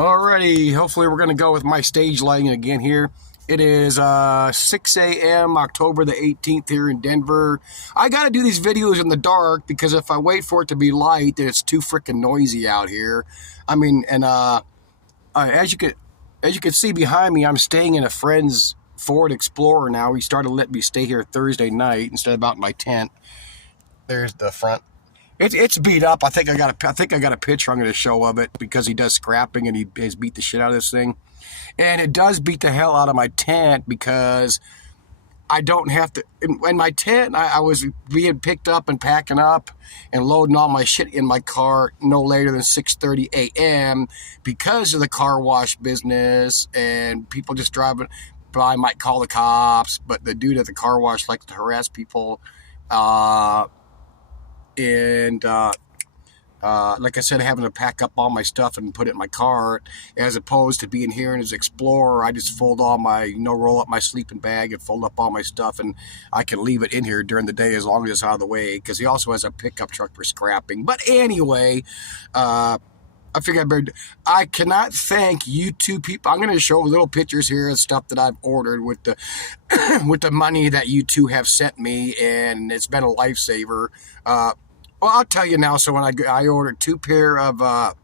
Alrighty, hopefully we're going to go with my stage lighting again here. It is 6 a.m. October the 18th here in Denver. I got to do these videos in the dark because if I wait for it to be light, then it's too freaking noisy out here. I mean, and as you can see behind me, I'm staying in a friend's Ford Explorer now. He started letting me stay here Thursday night instead of out in my tent. There's the front. It's beat up. I think I got a picture I'm going to show of it because he does scrapping and he has beat the shit out of this thing. And it does beat the hell out of my tent because I don't have to. In my tent, I was being picked up and packing up and loading all my shit in my car no later than 6:30 a.m. because of the car wash business and people just driving by might call the cops, but the dude at the car wash likes to harass people. Like I said, having to pack up all my stuff and put it in my car, as opposed to being here in his Explorer, I just fold all my, roll up my sleeping bag and fold up all my stuff, and I can leave it in here during the day as long as it's out of the way, because he also has a pickup truck for scrapping. But anyway, I figured I cannot thank you two people. I'm going to show little pictures here of stuff that I've ordered with the with the money that you two have sent me, and it's been a lifesaver. Well, I'll tell you now. So when I ordered 2 pair of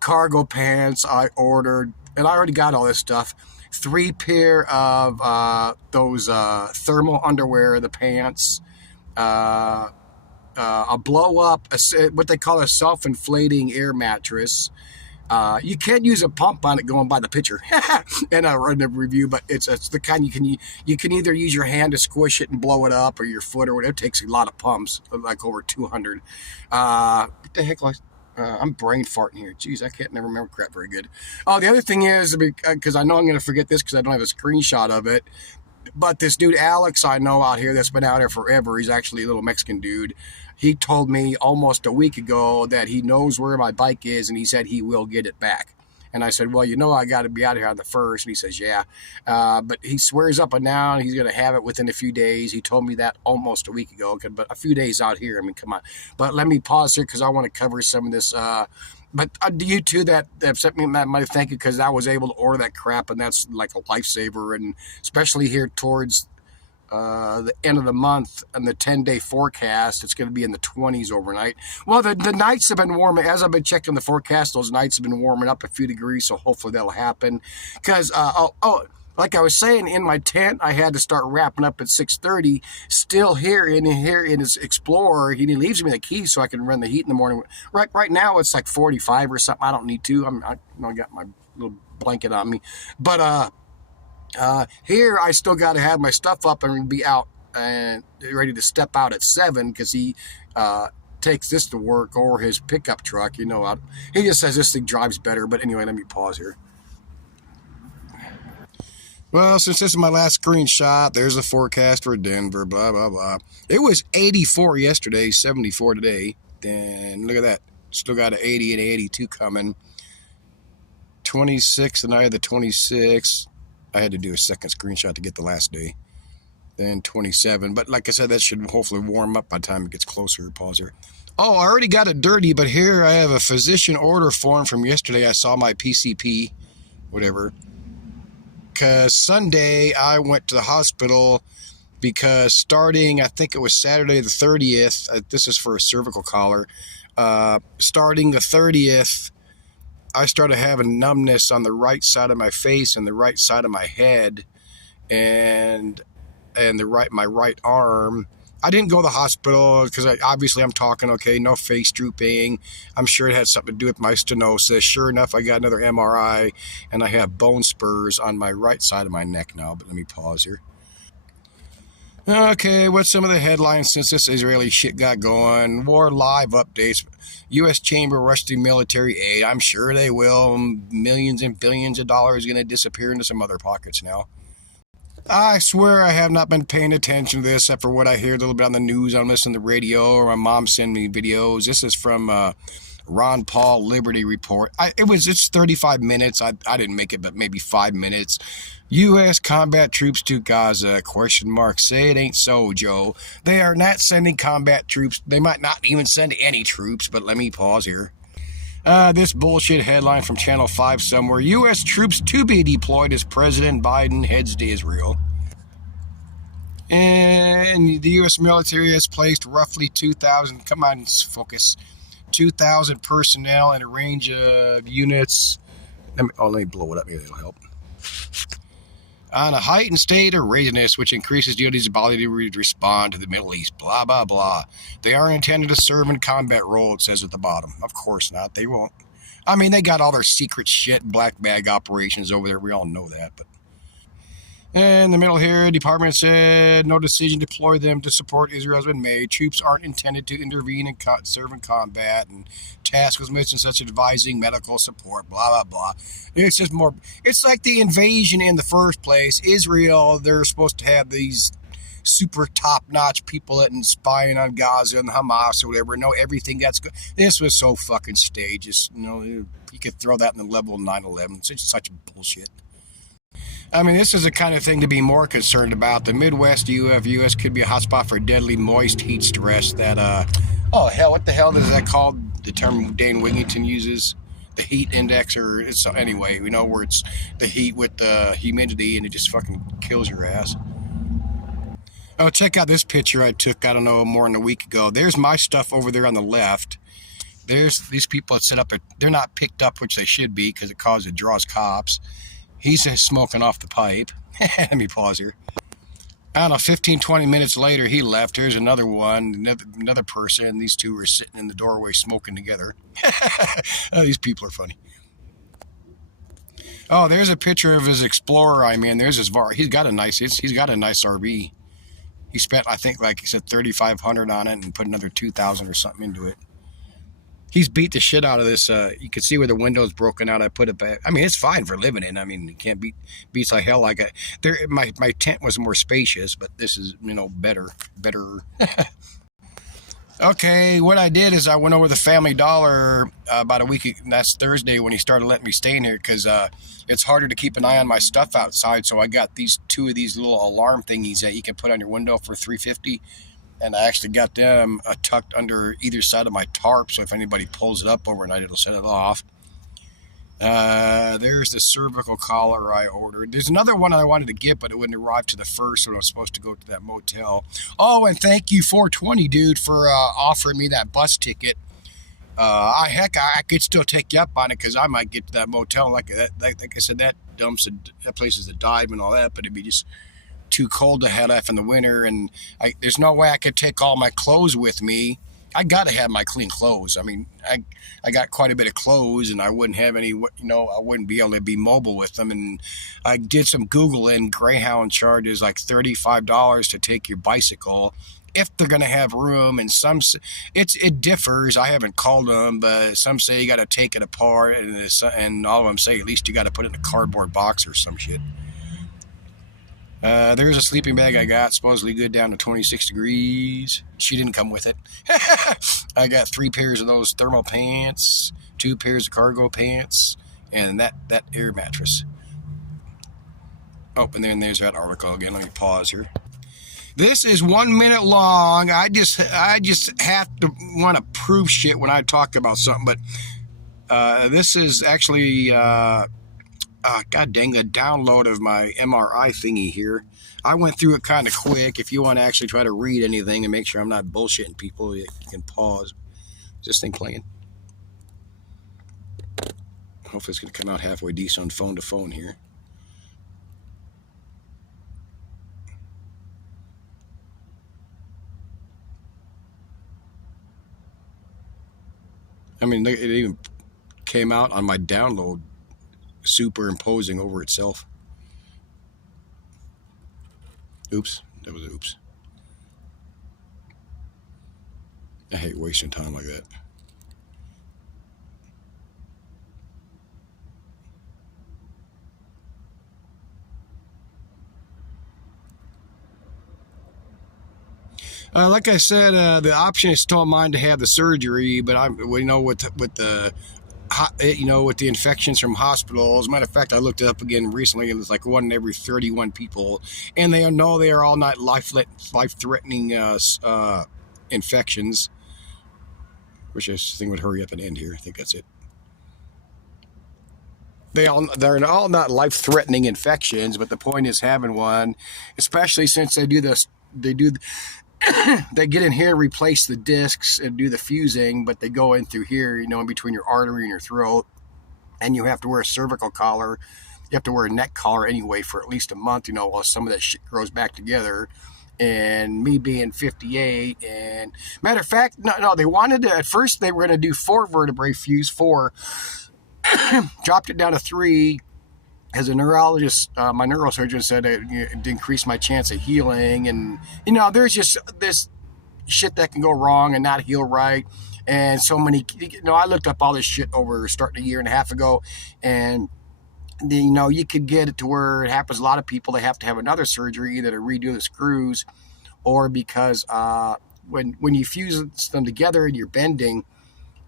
cargo pants, I ordered, and I already got all this stuff, 3 pair of those thermal underwear, the pants, a blow up, what they call a self-inflating air mattress. You can't use a pump on it going by the picture. And I read the review, but it's the kind you can either use your hand to squish it and blow it up, or your foot, or whatever. It takes a lot of pumps, like over 200. What the heck? I'm brain farting here. Jeez, I can't never remember crap very good. Oh, the other thing is, because I know I'm going to forget this because I don't have a screenshot of it, but this dude Alex I know out here that's been out here forever, he's actually a little Mexican dude. He told me almost a week ago that he knows where my bike is, and he said he will get it back. And I said, well, I got to be out here on the 1st. And he says, yeah. But he swears up and down he's going to have it within a few days. He told me that almost a week ago, but a few days out here. I mean, come on. But let me pause here because I want to cover some of this. But you two that have sent me money, thank you, because I was able to order that crap, and that's like a lifesaver, and especially here towards the end of the month and the 10-day forecast, it's going to be in the 20s overnight. Well, the nights have been warming. As I've been checking the forecast, those nights have been warming up a few degrees, so hopefully that'll happen. Because, like I was saying, in my tent, I had to start wrapping up at 6:30. Still here in his Explorer, he leaves me the key so I can run the heat in the morning. Right now, it's like 45 or something. I don't need to. I got my little blanket on me. But, here I still got to have my stuff up and be out and ready to step out at 7 because he takes this to work, or his pickup truck. He just says this thing drives better. But anyway, let me pause here. Well, since this is my last screenshot, there's the forecast for Denver, blah, blah, blah. It was 84 yesterday, 74 today. Then look at that. Still got an 80 and 82 coming. 26 the night of the 26th. I had to do a second screenshot to get the last day. Then 27. But like I said, that should hopefully warm up by the time it gets closer. Pause here. Oh, I already got it dirty, but here I have a physician order form from yesterday. I saw my PCP, whatever. Because Sunday I went to the hospital because starting, I think it was Saturday the 30th, this is for a cervical collar, starting the 30th, I started having numbness on the right side of my face and the right side of my head and my right arm. I didn't go to the hospital because obviously I'm talking, okay, no face drooping. I'm sure it had something to do with my stenosis. Sure enough, I got another MRI and I have bone spurs on my right side of my neck now. But let me pause here. Okay, what's some of the headlines since this Israeli shit got going? War live updates. U.S. Chamber rushing military aid. I'm sure they will. Millions and billions of dollars going to disappear into some other pockets now. I swear I have not been paying attention to this except for what I hear a little bit on the news. I'm listening to the radio, or my mom send me videos. This is from Ron Paul Liberty Report. It's 35 minutes. I didn't make it, but maybe 5 minutes. U.S. combat troops to Gaza, ? Say it ain't so, Joe. They are not sending combat troops. They might not even send any troops, but let me pause here. This bullshit headline from Channel 5 somewhere. U.S. troops to be deployed as President Biden heads to Israel. And the U.S. military has placed roughly 2,000, come on, focus, 2,000 personnel in a range of units. Let me blow it up here, that'll help. On a heightened state of readiness, which increases DoD's ability to respond to the Middle East, blah, blah, blah. They aren't intended to serve in combat role, it says at the bottom. Of course not, they won't. I mean, they got all their secret shit, black bag operations over there, we all know that, but. And the middle here, department said no decision to deploy them to support Israel has been made. Troops aren't intended to intervene and serve in combat, and task was missing such advising medical support, blah, blah, blah. It's just more, it's like the invasion in the first place. Israel, they're supposed to have these super top-notch people that and spying on Gaza and Hamas or whatever, know everything that's good. This was so fucking staged. Just, you could throw that in the level of 9/11. It's just such bullshit. I mean, this is the kind of thing to be more concerned about. The Midwest U.S. could be a hotspot for deadly moist heat stress that, oh, hell, what the hell is that called? The term Dane Wigington uses? The heat index, or it's, anyway, where it's the heat with the humidity and it just fucking kills your ass. Oh, check out this picture I took, I don't know, more than a week ago. There's my stuff over there on the left. There's these people that set up, they're not picked up, which they should be, because it draws cops. He's smoking off the pipe. Let me pause here. I don't know, 15, 20 minutes later, he left. Here's another one, another person. These two were sitting in the doorway smoking together. Oh, these people are funny. Oh, there's a picture of his Explorer. I mean, there's his VAR. He's got a nice RV. He spent, I think, like he said, $3,500 on it and put another $2,000 or something into it. He's beat the shit out of this. You can see where the window's broken out. I put it back. I mean, it's fine for living in. I mean, you can't beats like hell. Like my tent was more spacious, but this is better. Okay, what I did is I went over to Family Dollar about a week. That's Thursday when he started letting me stay in here because it's harder to keep an eye on my stuff outside. So I got two of these little alarm thingies that you can put on your window for $3.50. And I actually got them tucked under either side of my tarp, so if anybody pulls it up overnight, it'll set it off. There's the cervical collar I ordered. There's another one I wanted to get, but it wouldn't arrive to the first, so I was supposed to go to that motel. Oh, and thank you, 420, dude, for offering me that bus ticket. I could still take you up on it, because I might get to that motel. Like I said, that place is a dive and all that, but it'd be just too cold to head off in the winter, and there's no way I could take all my clothes with me. I gotta have my clean clothes. I mean, I got quite a bit of clothes, and I wouldn't have any, I wouldn't be able to be mobile with them. And I did some Googling. Greyhound charges like $35 to take your bicycle if they're gonna have room, and it differs. I haven't called them, but some say you gotta take it apart, and all of them say at least you gotta put it in a cardboard box or some shit. There's a sleeping bag I got, supposedly good down to 26 degrees. She didn't come with it. I got 3 pairs of those thermal pants, 2 pairs of cargo pants, and that air mattress. Oh, and then there's that article again. Let me pause here. This is 1 minute long. I just have to want to prove shit when I talk about something, but this is actually god dang, a download of my MRI thingy here. I went through it kind of quick. If you want to actually try to read anything and make sure I'm not bullshitting people, you can pause. Is this thing playing? Hopefully it's going to come out halfway decent on phone to phone here. I mean, it even came out on my download superimposing over itself. Oops, that was oops. I hate wasting time like that. Like I said, the option is still mine to have the surgery, but with the infections from hospitals. As a matter of fact, I looked it up again recently, and it's like 1 in every 31 people, and they know they are all not life-threatening infections. Wish this thing would hurry up and end here. I think that's it. they're all not life-threatening infections, but the point is having one, especially since they do this. They get in here and replace the discs and do the fusing, but they go in through here, in between your artery and your throat, and you have to wear a cervical collar. You have to wear a neck collar anyway for at least a month, while some of that shit grows back together. And me being 58, and matter of fact, no, they wanted to, at first they were going to do 4 vertebrae fuse, 4, dropped it down to 3. As a neurologist, my neurosurgeon said it increased my chance of healing. And, there's just this shit that can go wrong and not heal right. And so many, I looked up all this shit over starting a year and a half ago, and you could get it to where it happens. A lot of people, they have to have another surgery, either to redo the screws or because when you fuse them together and you're bending,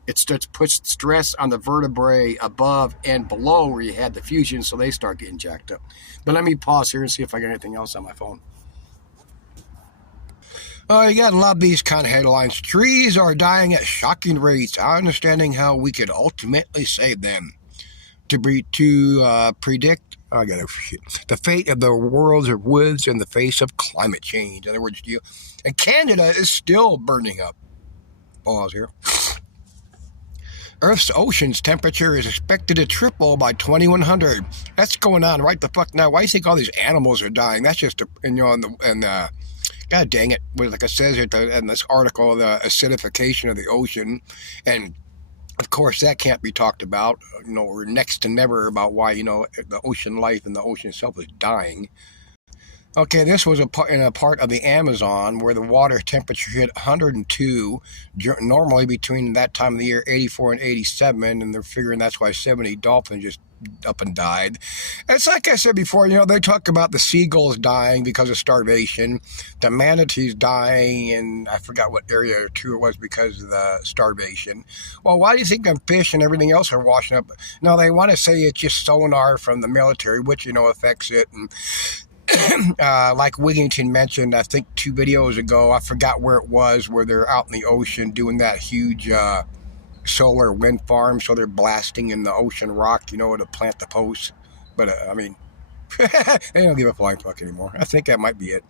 it starts puts stress on the vertebrae above and below where you had the fusion, so they start getting jacked up. But let me pause here and see if I got anything else on my phone. You gotta love these kind of headlines. Trees are dying at shocking rates. Understanding how we could ultimately save them. To predict the fate of the world's woods in the face of climate change. In other words, and Canada is still burning up. Pause here. Earth's ocean's temperature is expected to triple by 2100. That's going on right the fuck now. Why do you think all these animals are dying? That's just, God dang it, like it says in this article, the acidification of the ocean. And of course, that can't be talked about, or next to never about why, the ocean life and the ocean itself is dying. Okay, this was in a part of the Amazon where the water temperature hit 102, normally between that time of the year, 84 and 87, and they're figuring that's why 70 dolphins just up and died. It's like I said before, they talk about the seagulls dying because of starvation, the manatees dying, and I forgot what area or two it was because of the starvation. Well, why do you think them fish and everything else are washing up? No, they want to say it's just sonar from the military, which, affects it. And like Wigington mentioned, I think 2 videos ago, I forgot where it was, where they're out in the ocean doing that huge solar wind farm, so they're blasting in the ocean rock, to plant the posts. But, they don't give a flying fuck anymore. I think that might be it.